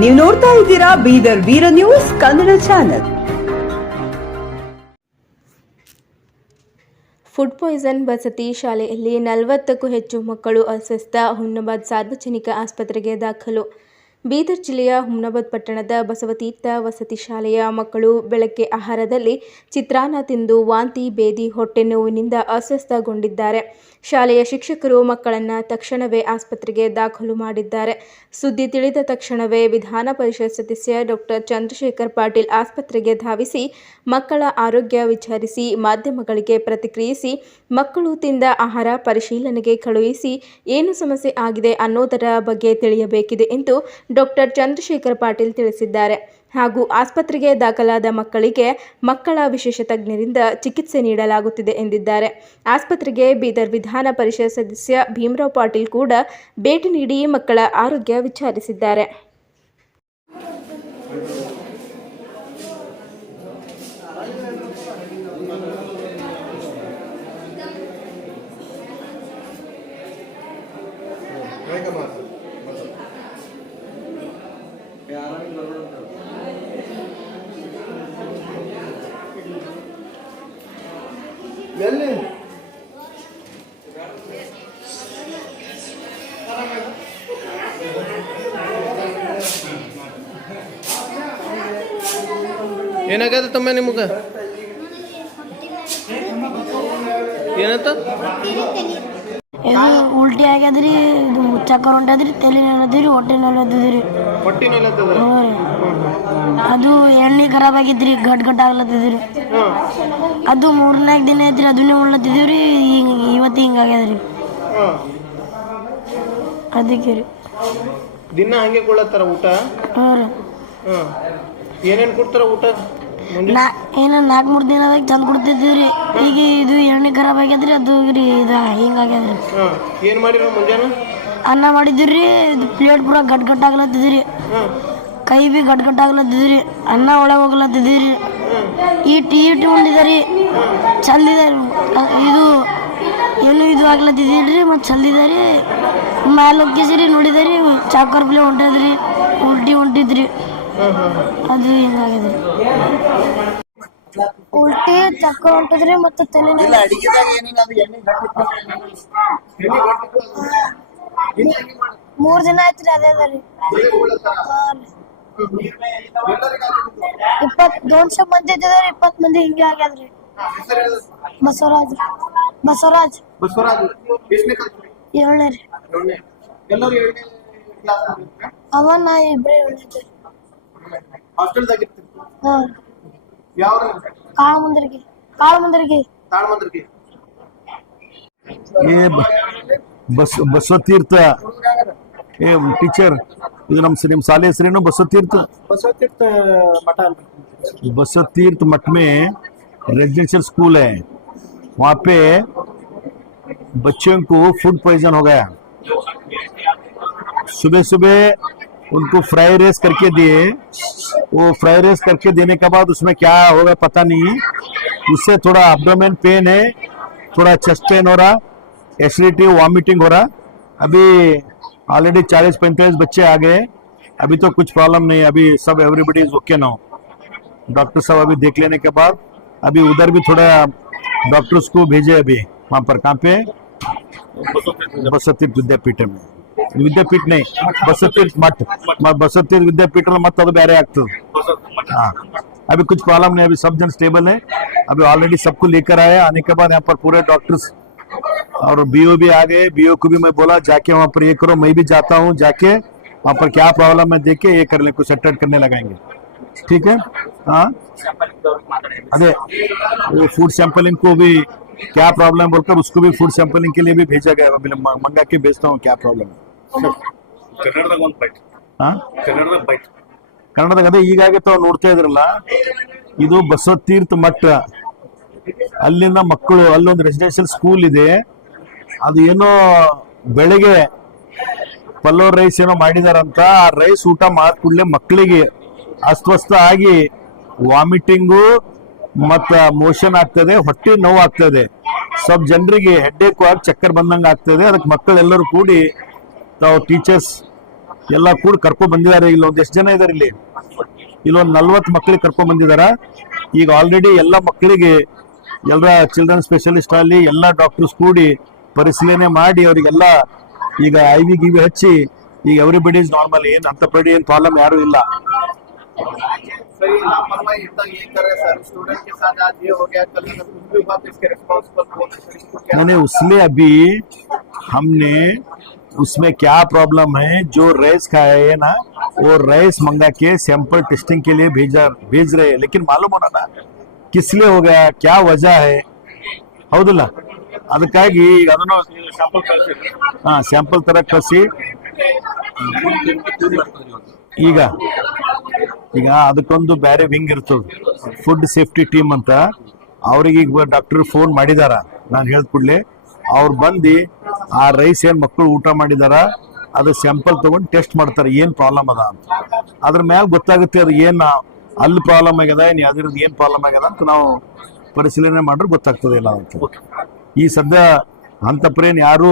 ನೀವು ನೋಡ್ತಾ ಇದ್ದೀರಾ Bidar Veera news Kannada channel. Food poison ವಸತಿ ಶಾಲೆಯಲ್ಲಿ 40ಕ್ಕೂ ಹೆಚ್ಚು ಮಕ್ಕಳು ಅಸ್ವಸ್ಥ. ಹುಮ್ನಾಬಾದ್ ಸಾರ್ವಜನಿಕ ಆಸ್ಪತ್ರೆಗೆ ದಾಖಲು. ಬೀದರ್ ಜಿಲ್ಲೆಯ ಹುಮ್ನಾಬಾದ್ ಪಟ್ಟಣದ ಬಸವತೀರ್ಥ ವಸತಿ ಶಾಲೆಯ ಮಕ್ಕಳು ಬೆಳಗ್ಗೆ ಆಹಾರದಲ್ಲಿ ಚಿತ್ರಾನ್ನ ತಿಂದು ವಾಂತಿ ಭೇದಿ ಹೊಟ್ಟೆ ನೋವಿನಿಂದ ಅಸ್ವಸ್ಥಗೊಂಡಿದ್ದಾರೆ. ಶಾಲೆಯ ಶಿಕ್ಷಕರು ಮಕ್ಕಳನ್ನು ತಕ್ಷಣವೇ ಆಸ್ಪತ್ರೆಗೆ ದಾಖಲು ಮಾಡಿದ್ದಾರೆ. ಸುದ್ದಿ ತಿಳಿದ ತಕ್ಷಣವೇ ವಿಧಾನ ಪರಿಷತ್ ಸದಸ್ಯ ಡಾಕ್ಟರ್ ಚಂದ್ರಶೇಖರ್ ಪಾಟೀಲ್ ಆಸ್ಪತ್ರೆಗೆ ಧಾವಿಸಿ ಮಕ್ಕಳ ಆರೋಗ್ಯ ವಿಚಾರಿಸಿ ಮಾಧ್ಯಮಗಳಿಗೆ ಪ್ರತಿಕ್ರಿಯಿಸಿ ಮಕ್ಕಳು ತಿಂದ ಆಹಾರ ಪರಿಶೀಲನೆಗೆ ಕಳುಹಿಸಿ ಏನು ಸಮಸ್ಯೆ ಆಗಿದೆ ಅನ್ನೋದರ ಬಗ್ಗೆ ತಿಳಿಯಬೇಕಿದೆ ಎಂದು ಡಾಕ್ಟರ್ ಚಂದ್ರಶೇಖರ್ ಪಾಟೀಲ್ ತಿಳಿಸಿದ್ದಾರೆ. ಹಾಗೂ ಆಸ್ಪತ್ರೆಗೆ ದಾಖಲಾದ ಮಕ್ಕಳಿಗೆ ಮಕ್ಕಳ ವಿಶೇಷ ತಜ್ಞರಿಂದ ಚಿಕಿತ್ಸೆ ನೀಡಲಾಗುತ್ತಿದೆ ಎಂದಿದ್ದಾರೆ. ಆಸ್ಪತ್ರೆಗೆ ಬೀದರ್ ವಿಧಾನ ಪರಿಷತ್ ಸದಸ್ಯ ಭೀಮರಾವ್ ಪಾಟೀಲ್ ಕೂಡ ಭೇಟಿ ನೀಡಿ ಮಕ್ಕಳ ಆರೋಗ್ಯ ವಿಚಾರಿಸಿದ್ದಾರೆ. ಏನಾಗದ ತಮ್ಮ ನಿಮಗೆ ಏನಂತ ಇದು ಉಲ್ಟಿ ಆಗ್ಯದ್ರಿ, ಇದು ಚಕ್ಕರ್ ಹೊಂಟದ್ರಿ, ತಲೆ ನೋಲದ್ರಿ, ಹೊಟ್ಟೆ ನೋಲತ್ತದ್ರಿ. ಅದು ಎಣ್ಣೆ ಖರಾಬ್ ಆಗಿದ್ರಿ, ಗಟ್ ಆಗ್ಲತ್ತದ್ರಿ. ಅದು 3-4 ದಿನ ಐತ್ರಿ, ಅದನ್ನೇ ಉಣ್ಲತ್ತಿದೀವ್ರಿ. ಇವತ್ತು ಹಿಂಗಾಗ್ಯದ್ರಿ. ಅದಕ್ಕೆ ರೀ ದಿನ ಹಂಗೆ ಕೊಡ್ಲತ್ತಾರ ಊಟ. ಏನೇನು ಕೊಡ್ತಾರ ಊಟ? ಏನ 4-3 ದಿನದಾಗ ಚಂದ ಕೊಡ್ತಿದ್ದೀವ್ರಿ. ಈಗ ಇದು ಎಣ್ಣೆ ಖರಾಬ್ ಆಗ್ಯದ್ರಿ, ಅದು ರೀ ಇದು ಹಿಂಗಾಗ್ಯದ್ರಿ. ಏನು ಮಾಡಿರ ಮುಂಜಾನೆ? ಅನ್ನ ಮಾಡಿದ್ರಿ, ಇದು ಪ್ಲೇಟ್ ಪೂರ ಗಟ್ ಆಗ್ಲತ್ತಿದ್ರಿ, ಕೈ ಬಿ ಗಟ್ ಆಗ್ಲತ್ತಿದ್ರಿ, ಅನ್ನ ಒಳಗೆ ಹೋಗ್ಲತ್ತಿದ್ರಿ. ಈಟ್ ಉಂಡಿದಾರಿ, ಚಲ್ದಿದಾರಿ. ಇದು ಏನು ಇದು ಆಗ್ಲತ್ತಿದ್ರಿ, ಮತ್ತು ಚಲ್ದಿದಾರಿ. ಮ್ಯಾಲ ಹೋಗಿಸಿರಿ ನೋಡಿದಾರಿ, ಚಾಕರ್ ಪ್ಲೇ ಹೊಂಟದ್ರಿ, ಉಲ್ಟಿ ಹೊಂಟಿದ್ರಿ. ಅದು ಹಿಂಗಾಗ್ಯದ್ರಿ. ಉಲ್ಟಿ ಚಕ್ಕರ್ ಹೊಂಟದ್ರಿ, ಮತ್ತು ತಲೆ 3 ದಿನ ಆಯ್ತ್ರಿ. ಅದೇ ರೀ 200 ಮಂದಿ ಇದ್ದಿದಾರೆ, 20 ಮಂದಿ ಹಿಂಗೆ ಆಗ್ಯದ್ರಿ. ಬಸವರಾಜ್ 7ನೇ ರೀ. ಅವ ನಾ ಇಬ್ರೇ 7ನೇ. ये ಬಸವತೀರ್ಥ टीचर ಇದು ನಮ್ಮ शाले ಹೆಸರೇನು? बसवतीर्थ मठ. बसवतीर्थ मठ में रेजिडेंशियल स्कूल है. वहाँ पे बच्चों को फूड पॉइजन हो गया. सुबह उनको फ्राई राइस करके दिए. वो फ्राई राइस करके देने के बाद उसमें क्या होगा पता नहीं, उससे थोड़ा एब्डोमेन पेन है, थोड़ा चेस्ट पेन हो रहा, एसिडिटी वॉमिटिंग हो रहा. अभी ऑलरेडी 40-45 बच्चे आ गए. अभी तो कुछ प्रॉब्लम नहीं, अभी सब everybody is okay now. Doctor साहब अभी देख लेने के बाद अभी उधर भी थोड़ा डॉक्टर्स को भेजे. अभी वहाँ पर कहाँ पे? बसवतीर्थ विद्यापीठ में. विद्यापीठ नहीं, बसवतीर्थ मठ. बसवतीर्थ विद्यापीठ मत ಅದು ಬೇರೆ ಆಗ್ತದೆ. अभी कुछ प्रॉब्लम नहीं, अभी सब जन स्टेबल है. अभी ऑलरेडी सबको लेकर आए. आने के बाद यहाँ पर पूरे डॉक्टर्स और बीओ भी आ गए. बीओ को भी मैं बोला जाके वहाँ पर ये करो. मैं भी जाता हूँ, जाके वहाँ पर क्या प्रॉब्लम है देख के ये कर ले, कुछ अटेंड करने लगाएंगे. ठीक है. हाँ, अरे वो फूड सैंपलिंग को भी क्या प्रॉब्लम बोलकर उसको भी फूड सैंपलिंग के लिए भी भेजा गया. मंगा के भेजता हूँ क्या प्रॉब्लम है. ಕನ್ನಡದಾಗ ಅದೇ ಈಗಾಗೆ ತಾವು ನೋಡ್ತಾ ಇದ್ರಲ್ಲ, ಇದು ಬಸವತೀರ್ಥ ಮಠ. ಅಲ್ಲಿಂದ ಮಕ್ಕಳು, ಅಲ್ಲೊಂದು ರೆಸಿಡೆನ್ಷಿಯಲ್ ಸ್ಕೂಲ್ ಇದೆ. ಅದು ಏನೋ ಬೆಳಗ್ಗೆ ಪಲ್ಲವ್ ರೈಸ್ ಏನೋ ಮಾಡಿದಾರಂತ. ಆ ರೈಸ್ ಊಟ ಮಾಡ್ ಕೂಡಲೇ ಮಕ್ಕಳಿಗೆ ಅಸ್ವಸ್ಥ ಆಗಿ ವಾಮಿಟಿಂಗು ಮತ್ತ ಮೋಷನ್ ಆಗ್ತದೆ, ಹೊಟ್ಟೆ ನೋವು ಆಗ್ತದೆ. ಸ್ವಲ್ಪ ಜನರಿಗೆ ಹೆಡ್ಡೇಕ್ ಆಗಿ ಚಕ್ಕರ್ ಬಂದಂಗೆ ಆಗ್ತದೆ. ಅದಕ್ಕೆ ಮಕ್ಕಳೆಲ್ಲರೂ ಕೂಡಿ ತಾವು ಟೀಚರ್ಸ್ ಎಲ್ಲ ಕೂಡಿ ಕರ್ಕೊಂಡ್ ಬಂದಿದ್ದಾರೆ. ಇಲ್ಲಿ ಒಂದೆಷ್ಟು ಜನ ಇದಾರೆ, ಇಲ್ಲೊಂದು 40 ಮಕ್ಕಳಿಗೆ ಕರ್ಕೊಂಡ್ ಬಂದಿದಾರ. ಈಗ ಆಲ್ರೆಡಿ ಎಲ್ಲ ಮಕ್ಕಳಿಗೆ ಎಲ್ಲ ಚಿಲ್ಡ್ರನ್ ಸ್ಪೆಷಲಿಸ್ಟ್ ಅಲ್ಲಿ ಎಲ್ಲ ಡಾಕ್ಟರ್ಸ್ ಕೂಡಿ ಪರಿಶೀಲನೆ ಮಾಡಿ ಅವರಿಗೆಲ್ಲ ಈಗ IV ಗಿವಿ ಹಚ್ಚಿ ಈಗ ಎವ್ರಿಬಡಿ ಇಸ್ ನಾರ್ಮಲ್. ಏನ್ ಅಂತ ಪಡಿ ಏನ್ ಪ್ರಾಬ್ಲಮ್ ಯಾರು ಇಲ್ಲ. सर ये लापरवाही इतना ये कर रहे सर, स्टूडेंट के साथ आज ये हो गया, कल अगर कुछ भी हुआ तो इसके रिस्पॉन्सिबल कौन है सर? इसको क्या मैंने उसलिए अभी हमने उसमें क्या प्रॉब्लम है जो रेस का है ना, वो रेस मंगा के सैंपल टेस्टिंग के लिए भेज रहे हैं. लेकिन मालूम होना ना किस लिए हो गया, क्या वजह है. ಹೌದಲ್ಲ, ಅದಕ್ಕಾಗಿ ಈಗ ಅದನ್ನು ಸ್ಯಾಂಪಲ್ ತರ ಕಳಿಸಿ ಈಗ ಅದಕ್ಕೊಂದು ಬೇರೆ ವಿಂಗ್ ಇರ್ತದೆ, ಫುಡ್ ಸೇಫ್ಟಿ ಟೀಮ್ ಅಂತ. ಅವ್ರಿಗೆ ಈಗ ಡಾಕ್ಟರ್ ಫೋನ್ ಮಾಡಿದಾರ, ನಾನು ಹೇಳ್ದ ಕೂಡಲೇ ಅವ್ರು ಬಂದು ಆ ರೈಸ್ ಏನ್ ಮಕ್ಕಳು ಊಟ ಮಾಡಿದಾರ ಅದು ಸ್ಯಾಂಪಲ್ ತಗೊಂಡು ಟೆಸ್ಟ್ ಮಾಡ್ತಾರೆ ಏನ್ ಪ್ರಾಬ್ಲಮ್ ಅದ ಅಂತ. ಅದ್ರ ಮ್ಯಾಲ ಗೊತ್ತಾಗುತ್ತೆ ಅದು ಏನ್ ಅಲ್ಲಿ ಪ್ರಾಬ್ಲಮ್ ಆಗ್ಯದ, ಯಾವ್ದಿರೋದು ಏನ್ ಪ್ರಾಬ್ಲಮ್ ಆಗ್ಯದ ಅಂತ ನಾವು ಪರಿಶೀಲನೆ ಮಾಡ್ರೆ ಗೊತ್ತಾಗ್ತದೆ ಇಲ್ಲ ಅಂತ. ಈ ಸದ್ಯ ಅಂತಪ್ರೇನ್ ಯಾರು